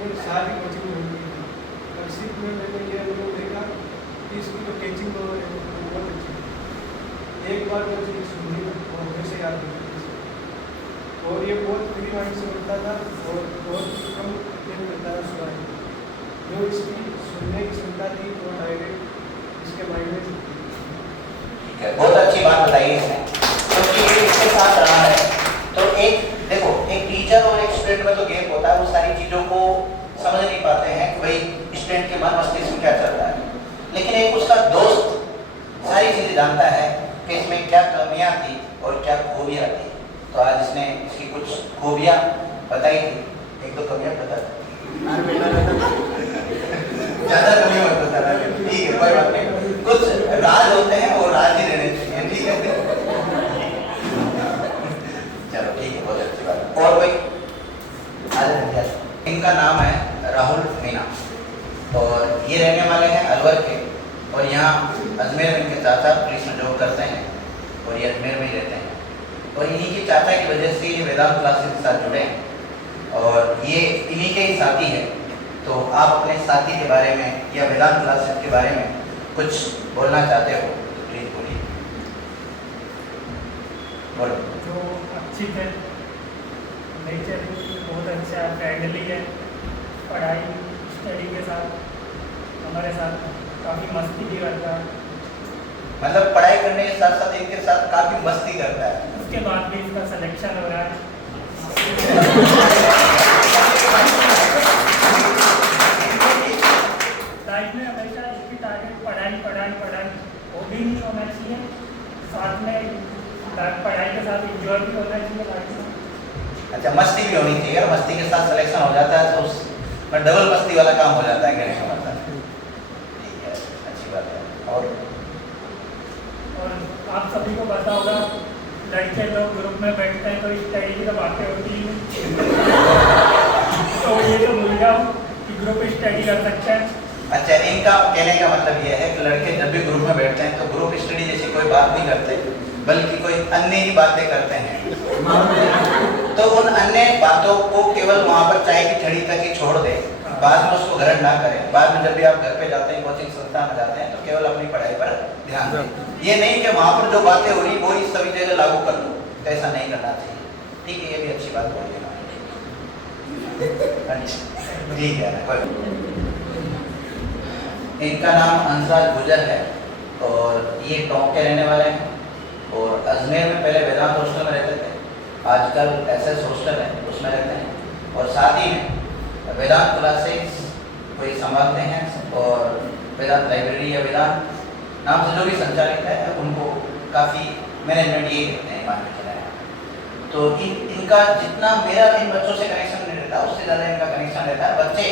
में सारी कोचिंग हो गई थी। हर्षित में मैंने ये अनुभव देखा कि इसकी जो टीचिंग बहुत अच्छी है। एक बार जो चीज़ सुनी और हमेशा याद रखी, और ये बहुत फ्री माइंड से बोलता था और बहुत कम दिन मिलता था सुनाई। जो इसकी सुनने की क्षमता थी वो डायरेक्ट इसके माइंड में चुपती थी। बहुत अच्छी बात बताई इसने, क्योंकि ये इसके साथ रहा है। तो एक देखो, एक टीचर और एक स्टूडेंट में तो गैप होता है, वो सारी चीज़ों को समझ नहीं पाते हैं कि भाई स्टूडेंट के मन मस्तिष्क में क्या चल रहा है। लेकिन एक उसका दोस्त सारी चीज़ें जानता है कि इसमें क्या कमियां थी और क्या खूबियां थी। तो आज इसने इसकी कुछ खूबियां बताई थी, एक दो कमियां बता ज़्यादा कमियां मत बता, ठीक है कोई बात नहीं। कुछ राज होते हैं वो राज ही रहने चाहिए, ठीक है। चलो ठीक है, बहुत अच्छी बात। और कोई इनका नाम है राहुल मीना, और ये रहने वाले हैं अलवर के, और यहाँ अजमेर में इनके चाचा पुलिस में जॉब करते हैं और ये अजमेर में ही रहते हैं। और इन्हीं के चाचा की वजह से ये वेदांत क्लासेस के साथ जुड़े हैं और ये इन्हीं के ही साथी है। तो आप अपने साथी के बारे में या वेदांत क्लासेस के बारे में कुछ बोलना चाहते हो तो प्लीज बोलिए। बोलो। जो अच्छी है, नेचर बहुत अच्छा है, फ्रेंडली है, पढ़ाई स्टडी के साथ हमारे साथ काफ़ी मस्ती भी करता है। मतलब पढ़ाई करने के साथ साथ इनके साथ काफी मस्ती करता है। उसके बाद भी इसका सिलेक्शन हो रहा है। लाइफ में हमेशा इसकी टारगेट पढ़ाई पढ़ाई पढ़ाई, वो भी नहीं होना चाहिए, साथ में पढ़ाई के साथ इंजॉय भी होना चाहिए लाइफ में। अच्छा, मस्ती भी होनी चाहिए, और मस्ती के साथ सिलेक्शन हो जाता है तो उसमें डबल मस्ती वाला काम हो जाता है, कहने का मतलब। ठीक है, अच्छी बात है। और आप सभी को पता होगा, लड़के लोग ग्रुप में बैठते हैं तो इस तरीके की तो बातें होती हैं। तो ये तो भूल जाओ कि ग्रुप स्टडी कर सकते हैं। अच्छा, इनका कहने का मतलब यह है कि लड़के जब भी ग्रुप में बैठते हैं तो ग्रुप स्टडी जैसी कोई बात नहीं करते, बल्कि कोई अन्य ही बातें करते हैं। तो उन अन्य बातों को केवल वहाँ पर चाय की छड़ी तक ही छोड़ दे, बाद में उसको ग्रहण ना करें। बाद में जब भी आप घर पे जाते हैं, कोचिंग संस्थान में जाते हैं, तो केवल अपनी पढ़ाई पर ध्यान दें। ये नहीं कि वहाँ पर जो बातें हो रही वो ही सभी जगह लागू कर लो, तो ऐसा नहीं करना चाहिए। ठीक है, ये भी अच्छी बात बोली है। ठीक है ना, कोई। इनका नाम अंसाज गुजर है और ये टोंक के रहने वाले हैं, और अजमेर में पहले वेदांत हॉस्टल में रहते थे, आजकल एसएस हॉस्टल है उसमें रहते हैं। और साथ ही में वेदांत क्लासेस कोई संभालते हैं, और वेदांत लाइब्रेरी या वेदांत नाम से जो भी संचालित है उनको काफ़ी मैनेजमेंट ये करते हैं, मान के चलाया। तो इनका जितना मेरा इन बच्चों से कनेक्शन नहीं रहता, उससे ज़्यादा इनका कनेक्शन रहता है। बच्चे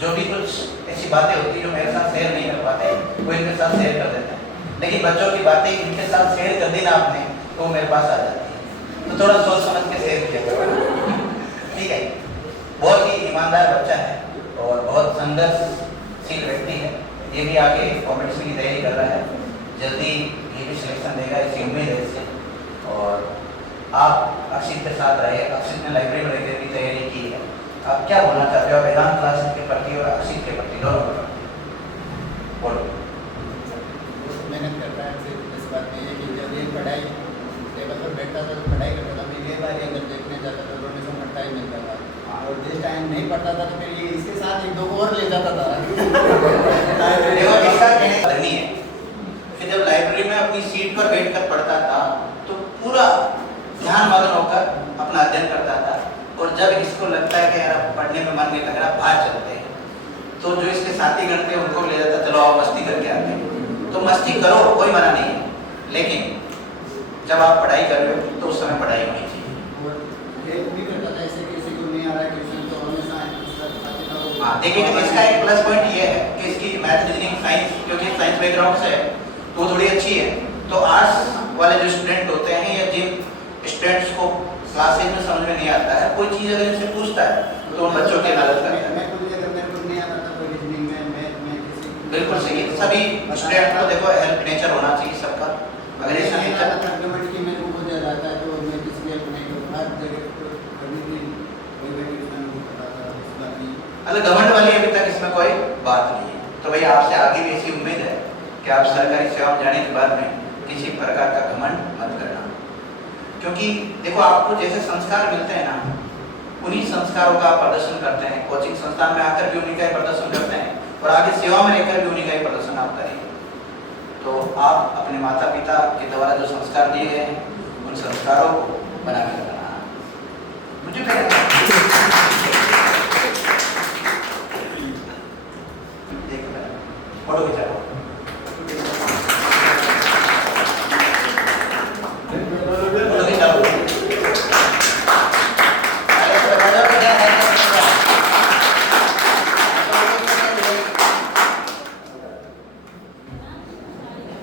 जो भी कुछ ऐसी बातें होती है जो मेरे साथ शेयर नहीं कर पाते, वो इनके साथ शेयर कर देते हैं। लेकिन बच्चों की बातें इनके साथ शेयर कर दी ना आपने, तो मेरे पास आ जाती है। तो थोड़ा सोच समझ के शेयर किया करो, ठीक है। बहुत ही ईमानदार बच्चा है और बहुत संघर्षशील व्यक्ति है। ये भी आगे कॉम्पिटिशन की तैयारी कर रहा है, जल्दी ये भी सिलेक्शन देगा, इसकी उम्मीद है इससे। और आप अक्षित के साथ रहे, अक्षित ने लाइब्रेरी में रहकर भी तैयारी की है। आप क्या बोलना चाहते हो वेदांत क्लासेस के प्रति और अक्षित के प्रति, दोनों बोलो। मेहनत करता है, सिर्फ इस बात में कि जब ये पढ़ाई टेबल पर बैठता था तो पढ़ाई करता था, मैं ये बार अगर देखने जाता था तो मुझे टाइम मिलता था, और जिस टाइम नहीं पढ़ता था तो फिर ये इसके साथ एक दो को और ले जाता था। देखो, इसका कहने का नहीं है कि जब लाइब्रेरी में अपनी सीट पर बैठकर पढ़ता था तो पूरा ध्यान मग्न होकर अपना अध्ययन करता था, और जब इसको लगता है कि यार पढ़ने में मन नहीं लग रहा, बाहर चलते हैं, तो जो इसके साथी गण थे उनको ले जाता, चलो आओ मस्ती करके आते हैं। तो मस्ती करो, कोई मना नहीं है, लेकिन जब आप पढ़ाई कर रहे हो तो उस समय पढ़ाई होनी चाहिए। हाँ, देखिए इसका एक प्लस पॉइंट ये है कि इसकी मैथ, रीजनिंग, साइंस, क्योंकि साइंस बैकग्राउंड से है तो वो थोड़ी अच्छी है। तो आर्ट्स वाले जो स्टूडेंट होते हैं या जिन स्टूडेंट्स को क्लासेज में समझ में नहीं आता है, कोई चीज़ अगर इनसे पूछता है तो उन बच्चों की मदद करता है। बिल्कुल सही, सभी स्टूडेंट को देखो हेल्प नेचर होना चाहिए सबका। अगर ऐसा मतलब घमंड वाली अभी तक इसमें कोई बात नहीं है। तो भैया आपसे आगे भी ऐसी उम्मीद है कि आप सरकारी सेवा में जाने के बाद में किसी प्रकार का घमंड मत करना, क्योंकि देखो आपको जैसे संस्कार मिलते हैं ना, उन्हीं संस्कारों का आप प्रदर्शन करते हैं। कोचिंग संस्थान में आकर भी उन्हीं का ही प्रदर्शन करते हैं और आगे सेवा में रहकर भी उन्हीं का ही प्रदर्शन आप करेंगे। तो आप अपने माता पिता के द्वारा जो संस्कार दिए गए हैं उन संस्कारों को बना कर रखना। मुझे फोटो खिंचाओ। फोटो खिंचाओ।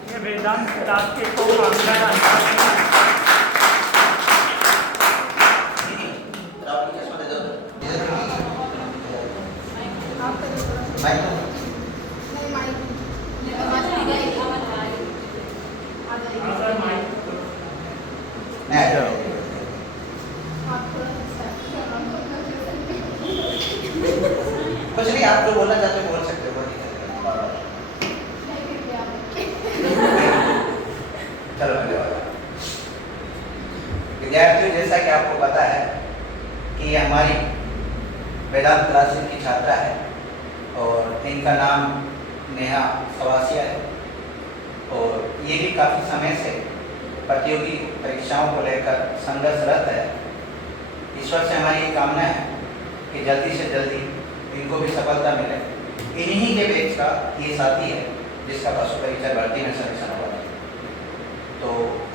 ये वेदांत क्लास के को-फाउंडर कुछ नहीं, आप जो बोलना चाहते हो बोल सकते हो, कोई दिक्कत नहीं। चलो विद्यार्थियों, जैसा कि आपको पता है कि ये हमारी वेदांत क्लासेस की छात्रा है और इनका नाम नेहा सवासिया है और ये भी काफ़ी समय से प्रतियोगी परीक्षाओं को लेकर संघर्षरत है। ईश्वर से हमारी ये कामना है कि जल्दी से जल्दी इनको भी सफलता मिले। इन्हीं के बैच का ये साथी है जिसका पशु परिचय भर्ती में सिलेक्शन हुआ है। तो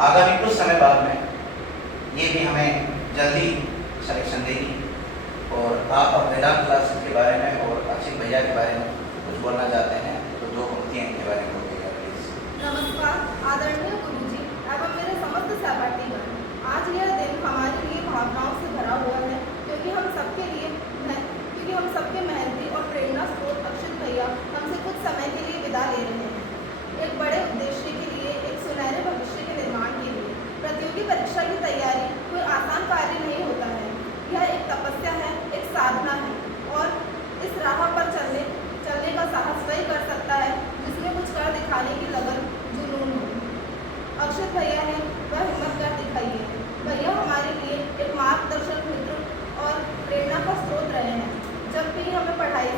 आगामी कुछ समय बाद में ये भी हमें जल्दी सिलेक्शन देगी। और आप अब वेदांत क्लासेस के बारे में और अक्षित भैया के बारे में कुछ बोलना चाहते हैं तो 2 पंक्तियाँ इनके बारे में बोलिएगा प्लीज। नमस्कार आदरणीय गुरुजी एवं मेरे समस्त सहपाठीगण। आज यह दिन हमारे लिए भावनाओं से भरा हुआ है क्योंकि हम सबके मेहनती और प्रेरणा स्रोत अक्षित भैया हमसे कुछ समय के लिए विदा ले रहे हैं, एक बड़े उद्देश्य के लिए, एक सुनहरे भविष्य के निर्माण के लिए। प्रतियोगी परीक्षा की तैयारी कोई आसान कार्य नहीं होता है, यह एक तपस्या है, एक साधना है और इस राह पर चलने का साहस वही कर सकता है जिसमें कुछ कर दिखाने की लगन जुनून हो। अक्षित भैया ने वह हिम्मत कर दिखाई है। भैया हमारे लिए एक मार्गदर्शक मित्र और प्रेरणा का स्रोत रहे हैं। जब भी हमें पढ़ाई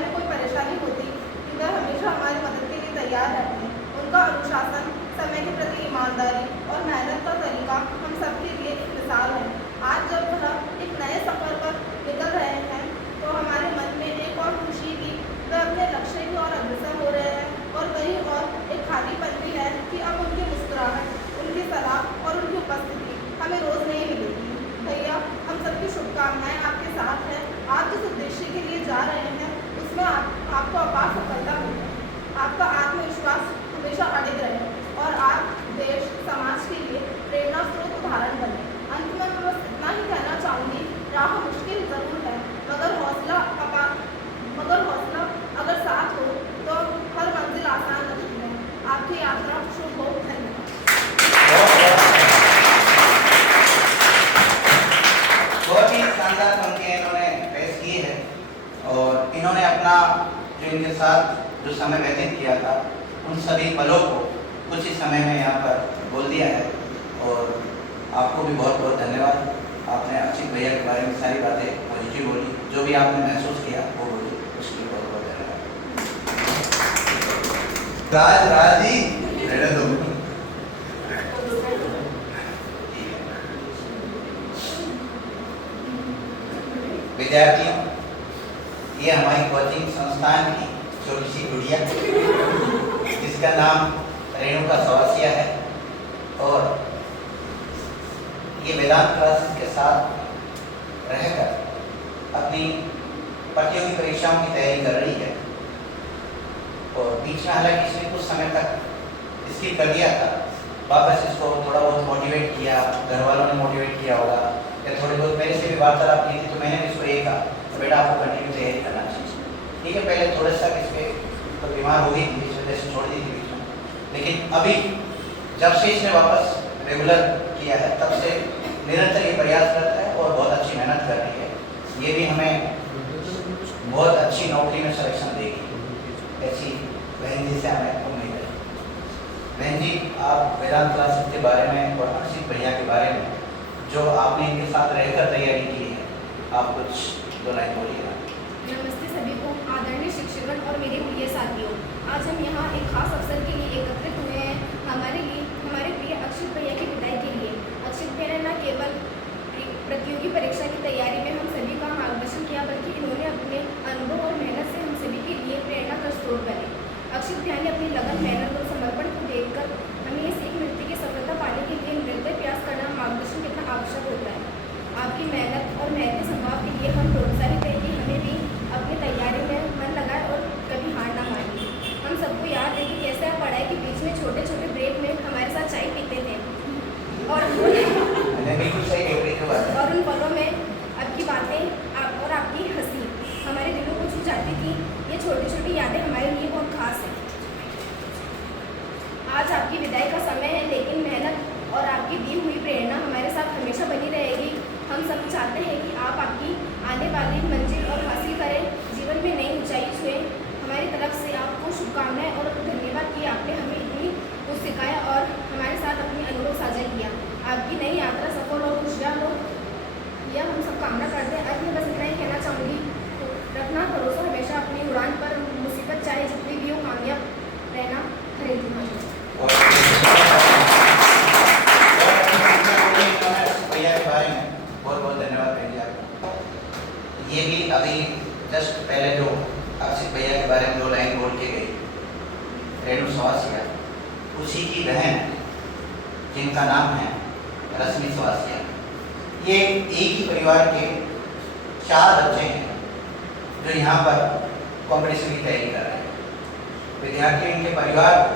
में कोई परेशानी होती कि वह हमेशा हमारी मदद के लिए तैयार रहते हैं। उनका अनुशासन, समय के प्रति ईमानदारी और मेहनत का तरीका हम सबके लिए एक मिसाल है। आज जब वह एक नए सफर पर निकल रहे हैं तो हमारे मन में एक और खुशी की वह अपने लक्ष्य की ओर अग्रसर हो रहे हैं और कहीं और एक खालीपन भी है कि अब उनकी मुस्कुराहट, उनकी सलाह और उनकी उपस्थिति हमें रोज नहीं मिलेगी। भैया, हम सबकी शुभकामनाएं आपके साथ हैं। आप जिस उद्देश्य के लिए जा रहे हैं उसमें आपको अपार सफलता मिले। आपका आत्मविश्वास हमेशा अडिग रहे और आप देश समाज के लिए प्रेरणा स्रोत उदाहरण बने। अंत में मैं बस इतना ही कहना चाहूँगी, राह मुश्किल जरूर है मगर हौसला अगर साथ हो तो हर मंजिल आसान लगती है। आपकी यात्रा शुभ हो। धन्यवाद। बहुत ही शानदार पंक्तियाँ इन्होंने पेश की है और इन्होंने अपना जो इनके साथ जो समय व्यतीत किया था उन सभी पलों को कुछ ही समय में यहाँ पर बोल दिया है। और आपको भी बहुत बहुत धन्यवाद। आपने अक्षित भैया के बारे में सारी बातें पॉजिटिव बोली, जो भी आपने महसूस किया वो बोली, उसके लिए बहुत बहुत धन्यवाद। राज जी रहने दो। विद्यार्थियों, ये हमारी कोचिंग संस्थान की छोटी सी गुड़िया जिसका नाम रेणुका सवासिया है और ये वेदांत क्लासेस के साथ रहकर अपनी प्रतियोगी परीक्षाओं की तैयारी कर रही है। और बीच में हालांकि इसने कुछ समय तक स्किप कर दिया था, वापस इसको थोड़ा बहुत मोटिवेट किया, घर वालों ने मोटिवेट किया होगा या थोड़ी बहुत मेरे से भी वार्तालाप की थी तो मैंने इसको ये कहा तो बेटा आपको कंटिन्यू तैयारी करना चाहिए। ठीक है, पहले थोड़ा सा इस पर तो बीमार हो गई थी, इस वजह से छोड़ दी थी बीच में, लेकिन अभी जब से इसने वापस रेगुलर किया है तब से निरंतर ये प्रयास करता है और बहुत अच्छी मेहनत कर रही है। ये भी हमें बहुत अच्छी नौकरी में सिलेक्शन देगी, ऐसी बहन जी से हमें उम्मीद है। बहन जी, आप वेदांत क्लासेस के बारे में और अक्षित भैया के बारे में जो आपने इनके साथ रहकर तैयारी की है, आप कुछ 2 लाइन बोलिएगा। नमस्ते सभी को, आदरणीय शिक्षकगण और मेरे प्रिय साथियों। आज हम यहाँ एक खास अवसर के लिए एकत्रित हुए हैं। हमारे प्रिय अक्षित भैया की विदाई के लिए। अक्षित भैया ने न केवल प्रतियोगी परीक्षा की तैयारी में हम सभी का मार्गदर्शन किया, बल्कि इन्होंने अपने अनुभव और मेहनत से हम सभी के लिए प्रेरणा का स्रोत बने। अक्षित भैया ने अपनी लगन, मेहनत और समर्पण को देखकर हमें ये सीख मिलती कि सफलता पाने के लिए निरंतर प्रयास करना, मार्गदर्शन कितना आवश्यक होता है। आपकी मेहनत और मेहनती स्वभाव के लिए हम प्रोत्साहित हैं कि हमें भी अपनी तैयारी में मन लगाए और कभी हार ना माने। हम सबको याद है कि कैसे आप पढ़ाई के बीच में छोटे छोटे ब्रेक में हमारे साथ चाय पीते थे और बिल्कुल सही कह रही है। और उन पलों में आपकी बातें और आपकी हंसी हमारे दिलों को छू जाती थी। ये छोटी छोटी यादें हमारे लिए बहुत खास हैं। आज आपकी विदाई का समय है, लेकिन मेहनत और आपकी दी हुई प्रेरणा हमारे साथ हमेशा बनी रहेगी। हम सब चाहते हैं कि आप आपकी आने वाली मंजिल और हासिल करें, जीवन में नई ऊंचाई छुएं। हमारी तरफ से आपको शुभकामनाएं और धन्यवाद कि आपने हमें इतनी कुछ सिखाया और हमारे साथ अपनी अनुभव साझा किया। आपकी नई यात्रा सफल और खुशहाल हो, यह हम सब कामना करते हैं। आज मैं बस इतना ही कहना चाहूँगी, रखना भरोसा हमेशा अपनी उड़ान पर, मुसीबत चाहे जितनी भी हो, कामयाब रहना हर एक दिन। भैया के बारे में बहुत बहुत धन्यवाद भैया आपको। ये भी अभी जस्ट पहले जो अक्षित भैया के बारे में 2 लाइन बोल के गई रेणु सवासिया, उसी की बहन जिनका नाम है रश्मि सवासिया। ये एक ही परिवार के 4 बच्चे हैं जो यहाँ पर कॉम्पिटिशन की तैयारी कर रहे हैं। विद्यार्थी इनके परिवार को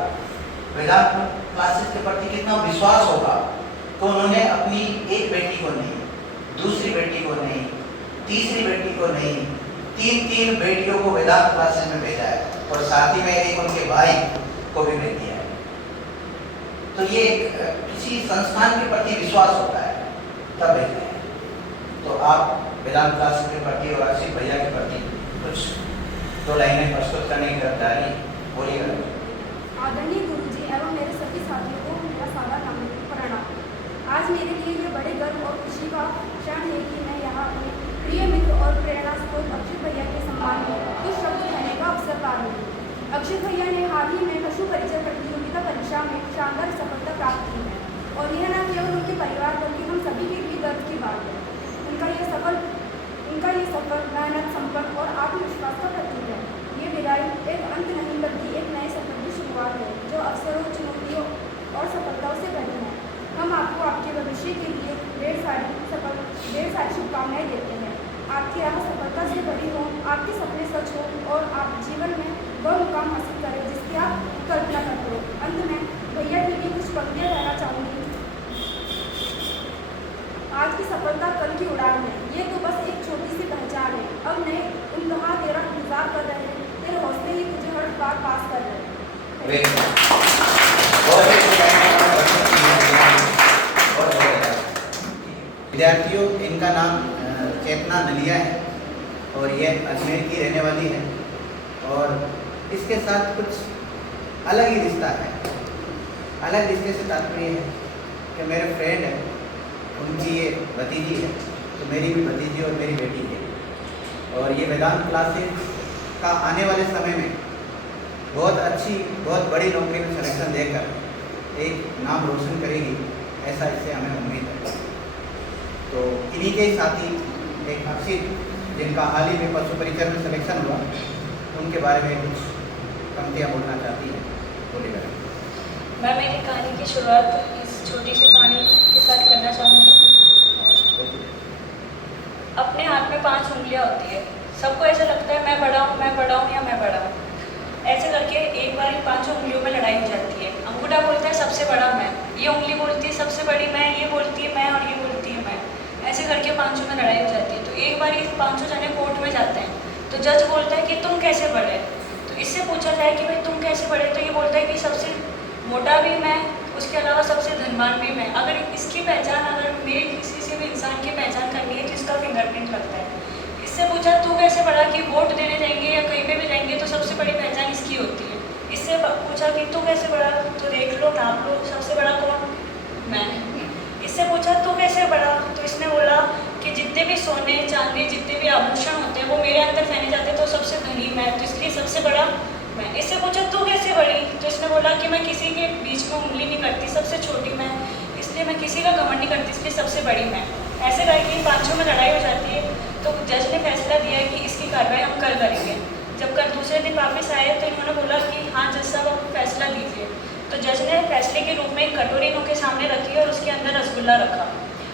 वेदांत क्लासेस के प्रति कितना विश्वास होगा, तो उन्होंने अपनी एक बेटी को नहीं, दूसरी बेटी को नहीं, तीसरी बेटी को नहीं, 3 बेटियों को वेदांत क्लासेस में भेजा है और साथ ही में एक उनके भाई को भी भेज दिया है। तो ये किसी संस्थान के प्रति विश्वास होता है, तब भेजते हैं। तो आप वेदांत क्लासेस के प्रति और अक्षित भैया के प्रति कुछ 2 लाइनें प्रस्तुत करने की तरफ जा रही बोलिएगा। आदरणीय गुरुजी एवं मेरे सभी साथियों को मेरा सादा प्रणाम। आज मेरे लिए ये बड़े गर्व और खुशी का क्षण है कि मैं यहाँ अपने प्रिय मित्र और प्रेरणा स्रोत अक्षित भैया के सम्मान में कुछ शब्द कहने का अवसर पा रही हूँ। अक्षित भैया ने हाल ही में पशु परिचय प्रतियोगिता परीक्षा में शानदार सफलता प्राप्त की है और यह न केवल उनके परिवार बल्कि हम सभी के लिए गर्व की बात है। उनका ये सफल मेहनत, संपर्क और आत्मविश्वास का प्रतीक है। ये विदाई एक अंत नहीं बल्कि एक नए सफर की शुरुआत है जो अवसरों, चुनौतियों और सफलताओं से भरी है। हम आपको आपके भविष्य के लिए ढेर सारी शुभकामनाएं देते हैं। आपकी राह सफलता से भरी हो, आपके सपने सच हो और आप जीवन में वह मुकाम हासिल करें जिसकी आप कल्पना करते हो। अंत में भैया के लिए कुछ पंक्तियाँ कहना चाहूँगी। आज की सफलता कल की उड़ान है, ये तो बस एक छोटी सी पहचान है। अब नए उम्तहा तेरा इंतजार कर रहे हैं, तेरे हौसले ही तुझे हर बार पास कर रहे हैं। विद्यार्थियों, इनका नाम चेतना नलिया है और ये अजमेर की रहने वाली है और इसके साथ कुछ अलग ही रिश्ता है। अलग रिश्ते से तात्पर्य है कि मेरे फ्रेंड हैं, उनकी ये भतीजी है तो मेरी भी भतीजी और मेरी बेटी है और ये वेदांत क्लासेस का आने वाले समय में बहुत अच्छी, बहुत बड़ी नौकरी में सिलेक्शन देकर एक नाम रोशन करेगी, ऐसा इससे हमें उम्मीद है। तो इन्हीं के ही साथी एक अक्षित, जिनका हाल ही में पशु परिचय में सिलेक्शन हुआ, उनके बारे में कुछ पंक्तियाँ बोलना चाहती हैं, बोलिएगा। मैं मेरी कहानी की शुरुआत इस छोटी सी कहानी के साथ करना चाहूँगी। अपने हाथ में 5 उंगलियाँ होती है। सबको ऐसा लगता है मैं बड़ा हूँ या मैं बड़ा हूँ। ऐसे करके एक बार इन 5 उंगलियों में लड़ाई हो जाती है। अंगूठा बोलता है सबसे बड़ा मैं, ये उंगली बोलती है सबसे बड़ी मैं, ये बोलती है मैं और ये बोलती है मैं। ऐसे करके 5 में लड़ाई हो जाती है। तो एक बार ये 5 जने कोर्ट में जाते हैं तो जज बोलता है कि तुम कैसे बढ़े। तो इससे पूछा जाए कि भाई तुम कैसे बढ़े, तो ये बोलता है कि सबसे मोटा भी मैं, उसके अलावा सबसे धनवान भी मैं। अगर इसकी पहचान, अगर मेरे किसी से भी इंसान की पहचान करनी है तो इसका फिंगरप्रिंट लगता है। इससे पूछा तू कैसे पढ़ा कि वोट देने जाएंगे या कहीं पे भी जाएंगे तो सबसे बड़ी पहचान इसकी होती है। इससे पूछा कि तू कैसे पढ़ा, तो देख लो नाप लो, सबसे बड़ा कौन, मैं। इससे पूछा तू कैसे पढ़ा, तो इसने बोला कि जितने भी सोने चांदी जितने भी आभूषण होते हैं वो मेरे अंदर पहने जाते हैं, तो सबसे धनी मैं, तो इसलिए सबसे बड़ा मैं। इससे पूछा तू कैसे बढ़ी, तो इसने बोला कि मैं किसी के बीच में उंगली नहीं करती, सबसे छोटी मैं, इसलिए मैं किसी का घमंड नहीं करती, इसलिए सबसे बड़ी मैं। ऐसे करके इन पांचों में लड़ाई हो जाती है। तो जज ने फैसला दिया कि इसकी कार्रवाई हम कल करेंगे। जब कल दूसरे दिन वापस आए तो इन्होंने बोला कि हाँ जज साहब आप फैसला दीजिए। तो जज ने फैसले के रूप में एक कटोरी इनके सामने रखी और उसके अंदर रसगुल्ला रखा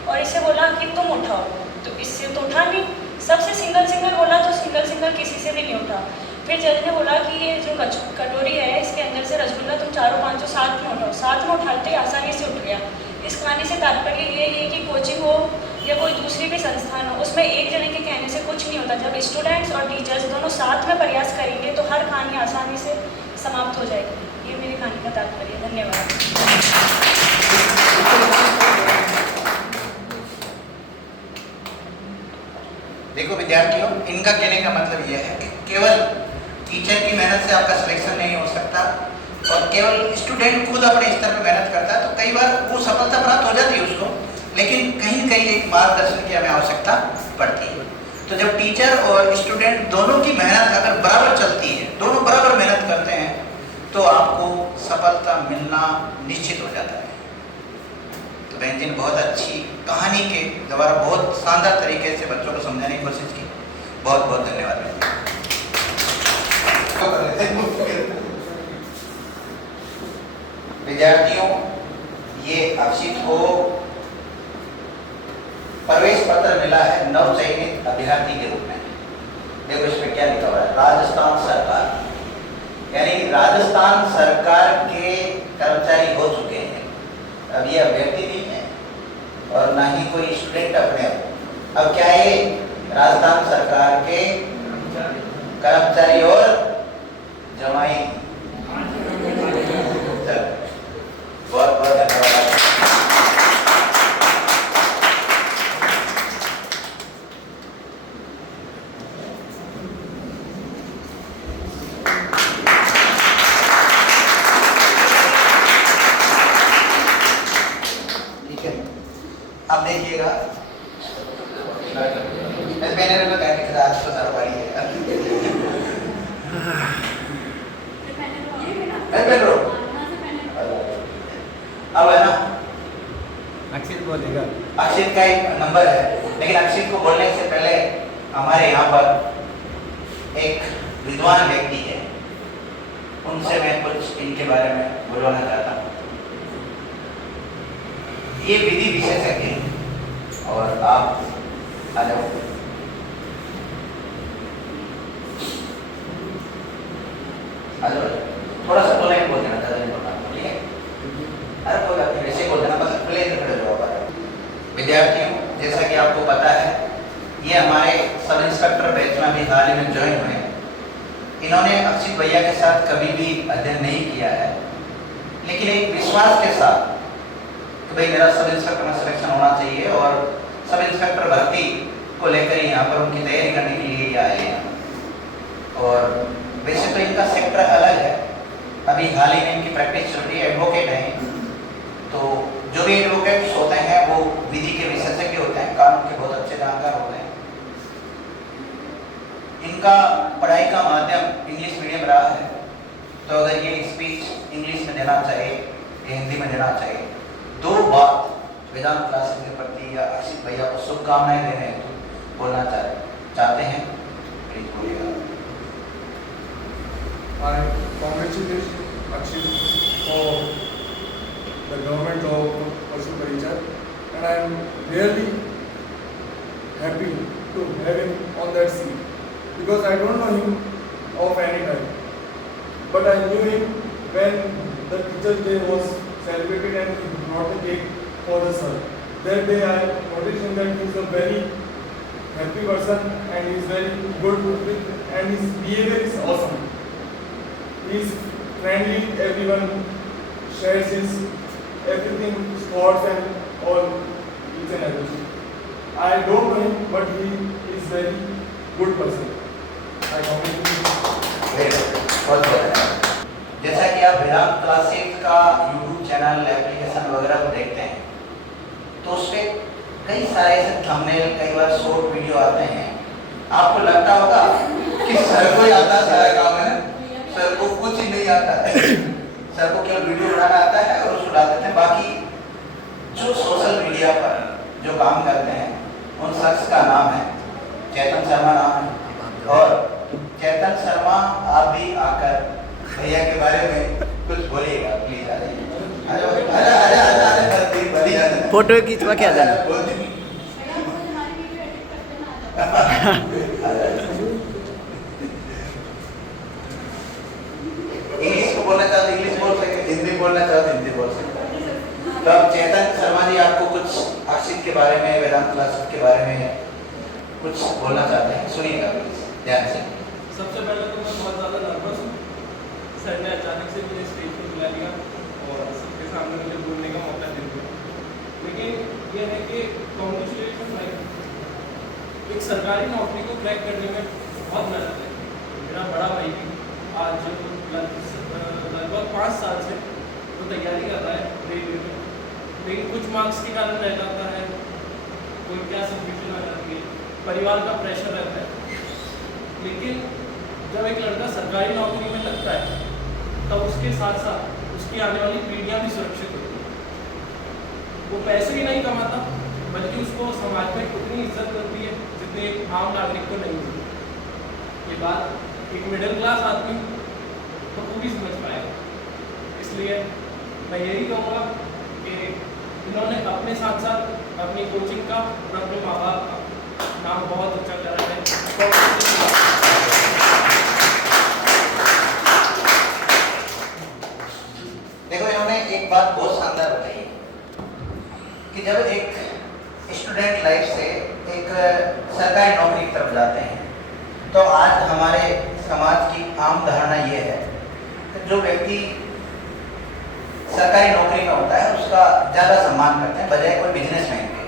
और इससे बोला कि तुम उठाओ, तो इससे तो उठा नहीं, सबसे सिंगल सिंगल बोला तो सिंगल सिंगल किसी से भी नहीं उठा। फिर जज ने बोला कि ये जो कटोरी है इसके अंदर से रसगुल्ला तुम चारों पांचों साथ में उठाओ, साथ में उठाते ही आसानी से उठ गया। इस कहानी से तात्पर्य ये है कि कोचिंग हो या कोई दूसरी भी संस्थान हो, उसमें एक जने के कहने से कुछ नहीं होता। जब स्टूडेंट्स और टीचर्स दोनों साथ में प्रयास करेंगे तो हर कहानी आसानी से समाप्त हो जाएगी। ये मेरी कहानी का तात्पर्य है। धन्यवाद। देखो विद्यार्थियों, इनका कहने का मतलब यह है कि केवल टीचर की मेहनत से आपका सिलेक्शन नहीं हो सकता और केवल स्टूडेंट खुद अपने स्तर पर मेहनत करता है तो कई बार वो सफलता प्राप्त हो जाती है उसको, लेकिन कहीं न कहीं एक मार्गदर्शन की हमें आवश्यकता पड़ती है। तो जब टीचर और स्टूडेंट दोनों की मेहनत अगर बराबर चलती है, दोनों बराबर मेहनत करते हैं, तो आपको सफलता मिलना निश्चित हो जाता है। तो बहन जी ने बहुत अच्छी कहानी के द्वारा बहुत शानदार तरीके से बच्चों को समझाने की कोशिश की। बहुत बहुत धन्यवाद। विद्यार्थियों, ये अक्षित को प्रवेश पत्र मिला है नव चयनित अभ्यर्थी के रूप में। देखो इसमें क्या लिखा हुआ है, राजस्थान सरकार, यानी राजस्थान सरकार के कर्मचारी हो चुके हैं। अब ये अभ्यर्थी नहीं है और ना ही कोई स्टूडेंट अपने आप। अब क्या है, राजस्थान सरकार के कर्मचारी और जमाई। बहुत बहुत धन्यवाद। ठीक है, अब देखिएगा आज तो सरकारी है। अब है ना, अक्षित बोलेगा। अक्षित का एक नंबर है, लेकिन अक्षित को बोलने से पहले हमारे यहाँ पर एक विद्वान व्यक्ति है, उनसे मैं कुछ इनके बारे में बुलवाना चाहता हूँ। ये विधि विशेषज्ञ हैं और आप आ जाओ। थोड़ा सा बोलने बोल देना, ज़्यादा नहीं बोलना, ठीक है? अरे कोई बात नहीं, वैसे बोल देना, बस प्लेन खड़े हो जाओ। विद्यार्थियों, जैसा कि आपको पता है, ये हमारे सब इंस्पेक्टर बैच में भी हाल ही में ज्वाइन हुए हैं। इन्होंने अक्षित भैया के साथ कभी भी अध्ययन नहीं किया है, लेकिन एक विश्वास के साथ कि भाई मेरा सब इंस्पेक्टर में सिलेक्शन होना चाहिए और सब इंस्पेक्टर भर्ती को लेकर यहाँ पर उनकी तैयारी करने के लिए आए हैं। और वैसे तो इनका सेक्टर अलग है, अभी हाल ही में इनकी प्रैक्टिस चल रही है, एडवोकेट हैं। तो जो भी एडवोकेट्स होते हैं वो विधि के विशेषज्ञ होते हैं, कानून के बहुत अच्छे जानकार होते हैं। इनका पढ़ाई का माध्यम इंग्लिश मीडियम रहा है, तो अगर ये स्पीच इंग्लिश में देना चाहिए या हिंदी में देना चाहिए, दो बात वेदांत क्लासेस के प्रति या अक्षित भैया को शुभकामनाएं देने हेतु बोलना चाहते हैं, प्लीज बोलिएगा। I congratulate Akshit for the government job of Pashu Parichar, and I am really happy to have him on that seat because I don't know him of any time, but I knew him when the Teachers' Day was celebrated and he brought the cake for the sir. That day I noticed him that he is a very happy person and he is very good with, and his behavior is awesome. He is friendly, everyone shares his everything, sports and all, each and everything. I don't know him, but he is very good person. I congratulate you. Very good, बहुत बहुत धन्यवाद। जैसा कि आप वेदांत classes का YouTube channel, application वगैरह को देखते हैं, तो उसमें कई सारे ऐसे थंबनेल, कई बार शॉर्ट वीडियो आते हैं। आपको लगता होगा कि सर को ही आता सारा काम है, सर को कुछ ही नहीं आता है, सर को केवल वीडियो बनाना आता है और उसको डाल देते हैं। बाकी जो सोशल मीडिया पर जो काम करते हैं उन शख्स का नाम है चेतन शर्मा नाम है। और चेतन शर्मा, आप भी आकर भैया के बारे में कुछ बोलिएगा प्लीज। आ जाओ, फोटो खींचवा के आ जाना। इंग्लिश को बोलना चाहते इंग्लिश बोल सकते, हिंदी बोलना चाहते हिंदी बोल सकते। तो अब चेतन शर्मा जी आपको कुछ अक्षित के बारे में, वेदांत क्लासेस के बारे में कुछ बोलना चाहते हैं, सुनिएगा प्लीज ध्यान से। सबसे पहले तो मैं बहुत ज़्यादा नर्वस हूँ। सर ने अचानक से मुझे स्टेज पर बुला लिया और सबके सामने मुझे बोलने का मौका दे दिया। लेकिन यह है कि कॉन्ग्रेचुलेशन भाई, एक सरकारी नौकरी को क्रैक करने में बहुत मेहनत है। मेरा बड़ा भाई भी आज लगभग 5 साल से वो तैयारी कर रहा है रेलवे में, लेकिन कुछ मार्क्स के कारण रह जाता है, कोई क्या सिचुएशन आ जाती है, परिवार का प्रेशर रहता है। लेकिन जब एक लड़का सरकारी नौकरी में लगता है तब उसके साथ साथ उसकी आने वाली पीढ़ियाँ भी सुरक्षित होती हैं। वो पैसे ही नहीं कमाता बल्कि उसको समाज में उतनी इज्जत मिलती है जितनी एक आम नागरिक को नहीं मिलती। ये बात एक मिडिल क्लास आदमी तो पूरी समझ पाएगा। इसलिए मैं यही कहूँगा कि इन्होंने अपने साथ साथ अपनी कोचिंग का और अपने माँ बाप का नाम बहुत ऊंचा करा है। देखो, इन्होंने एक बात बहुत शानदार बताई कि जब एक स्टूडेंट लाइफ से एक सरकारी नौकरी की तरफ जाते हैं, तो आज हमारे समाज की आम धारणा ये है कि जो व्यक्ति सरकारी नौकरी में होता है उसका ज़्यादा सम्मान करते हैं बजाय कोई बिजनेसमैन के।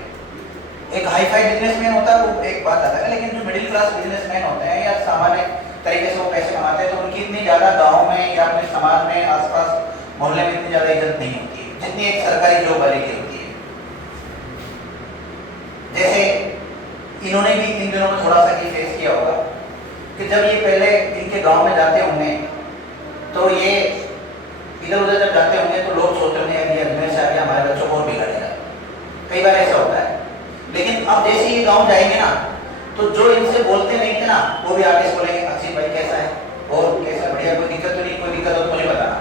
एक हाई फाई बिजनेसमैन होता है वो एक बात अलग है, लेकिन जो मिडिल क्लास बिजनेसमैन होते हैं या सामान्य तरीके से वो पैसे कमाते हैं, तो उनकी इतनी ज़्यादा गाँव में या अपने समाज में आसपास मोहल्ले में इतनी ज़्यादा इज्जत नहीं होती है जितनी एक सरकारी जॉब वाले की होती है। जैसे इन्होंने भी इन दिनों में थोड़ा सा ये फेस किया होगा कि जब ये पहले इनके गांव में जाते होंगे तो ये इधर उधर जब जाते होंगे तो लोग सोचते होंगे कि अजमेर से आगे हमारे बच्चों को और बिगाड़ेगा, कई बार ऐसा होता है। लेकिन अब जैसे ये गांव जाएंगे ना तो जो इनसे बोलते नहीं थे ना वो भी आगे से बोलेंगे अक्षित भाई कैसा है और कैसा, बढ़िया, कोई दिक्कत तो नहीं, कोई दिक्कत हो तो मुझे बताना।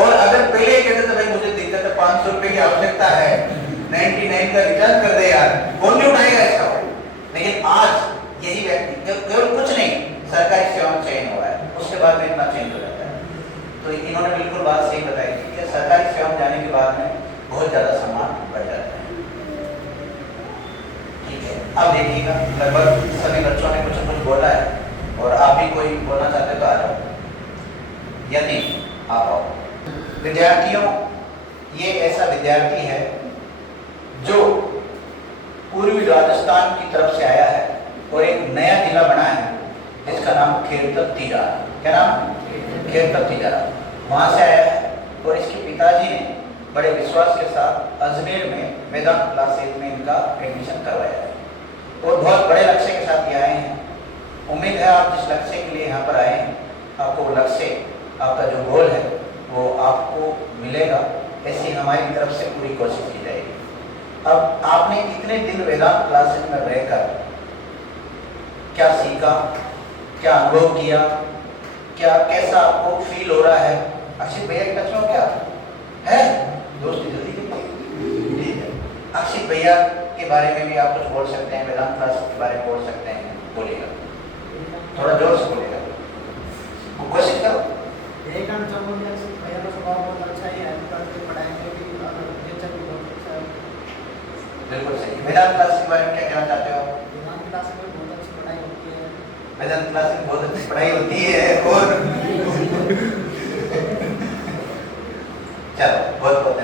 और अगर पहले ये कहते थे भाई मुझे दिक्कत है, 500 रुपये की आवश्यकता है, 99 का रिचार्ज कर दे यार, कौन नहीं उठाएगा इसका। लेकिन आज यही व्यक्ति केवल कुछ नहीं सरकारी सेवा में चयन हुआ है उसके बाद में इतना चेंज हो जाता है। तो इन्होंने बिल्कुल बात सही बताई थी कि सरकारी सेवा में जाने के बाद में बहुत ज़्यादा सम्मान बढ़ जाता है। ठीक है, अब देखिएगा लगभग सभी बच्चों ने कुछ न कुछ बोला है और आप भी कोई बोलना चाहते तो आ जाओ। यदि आप आओ। विद्यार्थियों, ये ऐसा विद्यार्थी है जो पूर्वी राजस्थान की तरफ से आया है और एक नया जिला बना है जिसका नाम खेरतब तिजारा। क्या नाम? खेरतब तिजारा। वहाँ से आया है और इसके पिताजी ने बड़े विश्वास के साथ अजमेर में वेदांत क्लासेस में इनका एडमिशन करवाया है और बहुत बड़े लक्ष्य के साथ ये आए हैं। उम्मीद है आप जिस लक्ष्य के लिए यहाँ पर आए हैं आपको वो लक्ष्य, आपका जो गोल है वो आपको मिलेगा, ऐसी हमारी तरफ से पूरी कोशिश की जाएगी। अब आपने इतने दिन वेदांत क्लासेस में रहकर क्या सीखा, क्या अनुभव किया, क्या कैसा आपको फील हो रहा है? अक्षित भैया के टच में क्या है? दोस्ती जल्दी कीजिए। ठीक है, अक्षित भैया के बारे में भी आप कुछ बोल सकते हैं, वेदांत क्लासेस के बारे में बोल सकते हैं, बोलिएगा, थोड़ा जोर से बोलिएगा, कोशिश करो। यही कहना चाहूँगा कि भैया का स्वभाव बहुत अच्छा ही है, पढ़ाई में भी नेचर भी बहुत अच्छा है। बिल्कुल सही। वेदांत क्लास के बारे में क्या कहना चाहते हो? वेदांत क्लास में बहुत अच्छी पढ़ाई होती है। वेदांत क्लास में बहुत अच्छी पढ़ाई होती है और चलो बहुत बहुत